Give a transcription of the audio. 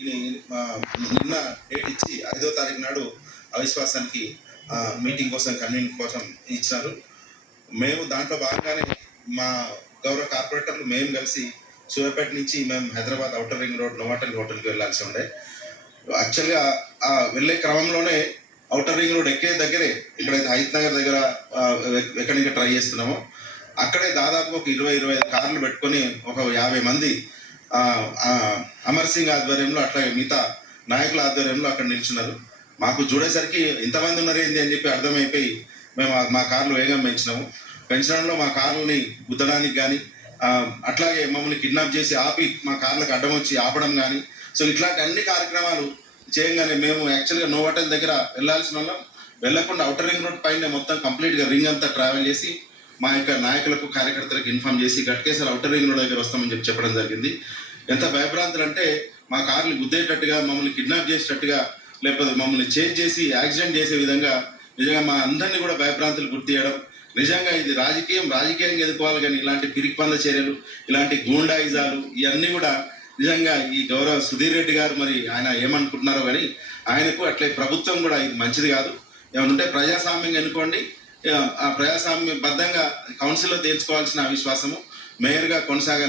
నిన్న డేట్ ఇచ్చి 5వ తారీఖు నాడు అవిశ్వాసానికి మీటింగ్ కోసం కన్వీనింగ్ కోసం ఇచ్చినారు. మేము దాంట్లో భాగంగానే మా గౌరవ కార్పొరేటర్లు మేము కలిసి సూర్యాపేట నుంచి మేము Hyderabad outer ring road Novotel హోటల్కి వెళ్ళాల్సి ఉండే. యాక్చువల్గా వెళ్ళే క్రమంలోనే ఔటర్ రింగ్ రోడ్ ఎక్కే దగ్గరే ఇక్కడైతే హైత్ నగర్ దగ్గర ఎక్కడికి ట్రై చేస్తున్నామో అక్కడే దాదాపు ఒక 20-25 కార్లు పెట్టుకొని ఒక 50 మంది అమర్ సింగ్ ఆధ్వర్యంలో అట్లాగే మిగతా నాయకుల ఆధ్వర్యంలో అక్కడ నిల్చున్నారు. మాకు చూడేసరికి ఇంతమంది ఉన్నారు ఏంటి అని చెప్పి అర్థమైపోయి మేము మా కార్లు వేగం పెంచడంలో మా కార్లని గుద్దడానికి కానీ అట్లాగే మమ్మల్ని కిడ్నాప్ చేసి ఆపి మా కార్లకు అడ్డం వచ్చి ఆపడం కానీ సో ఇట్లాంటి అన్ని కార్యక్రమాలు చేయగానే మేము యాక్చువల్గా నోవాటెల్ దగ్గర వెళ్ళాల్సిన వాళ్ళం వెళ్ళకుండా ఔటర్ రింగ్ రోడ్ పైన మొత్తం కంప్లీట్గా రింగ్ అంతా ట్రావెల్ చేసి మా యొక్క నాయకులకు కార్యకర్తలకు ఇన్ఫార్మ్ చేసి గట్కేసారి ఔటర్ రింగ్ రోడ్ దగ్గర వస్తామని చెప్పడం జరిగింది. ఎంత భయభ్రాంతులు అంటే మా కార్లు గుద్దేటట్టుగా మమ్మల్ని కిడ్నాప్ చేసేటట్టుగా లేకపోతే మమ్మల్ని చేంజ్ చేసి యాక్సిడెంట్ చేసే విధంగా నిజంగా మా అందరినీ కూడా భయభ్రాంతులు గుర్తు చేయడం. నిజంగా ఇది రాజకీయంగా ఎదుర్కోవాలి కానీ ఇలాంటి పిరికిపంద చర్యలు ఇలాంటి గూండాయిజాలు ఇవన్నీ కూడా నిజంగా ఈ గౌరవ సుధీర్ రెడ్డి గారు మరి ఆయన ఏమనుకుంటున్నారో కానీ ఆయనకు అట్లే ప్రభుత్వం కూడా ఇది మంచిది కాదు. ఏమనుంటే ప్రజాస్వామ్యం ఎన్నుకోండి, ఆ ప్రజాస్వామ్యబద్ధంగా కౌన్సిల్లో తేల్చుకోవాల్సిన అవిశ్వాసము మేయర్గా కొనసాగాలంటే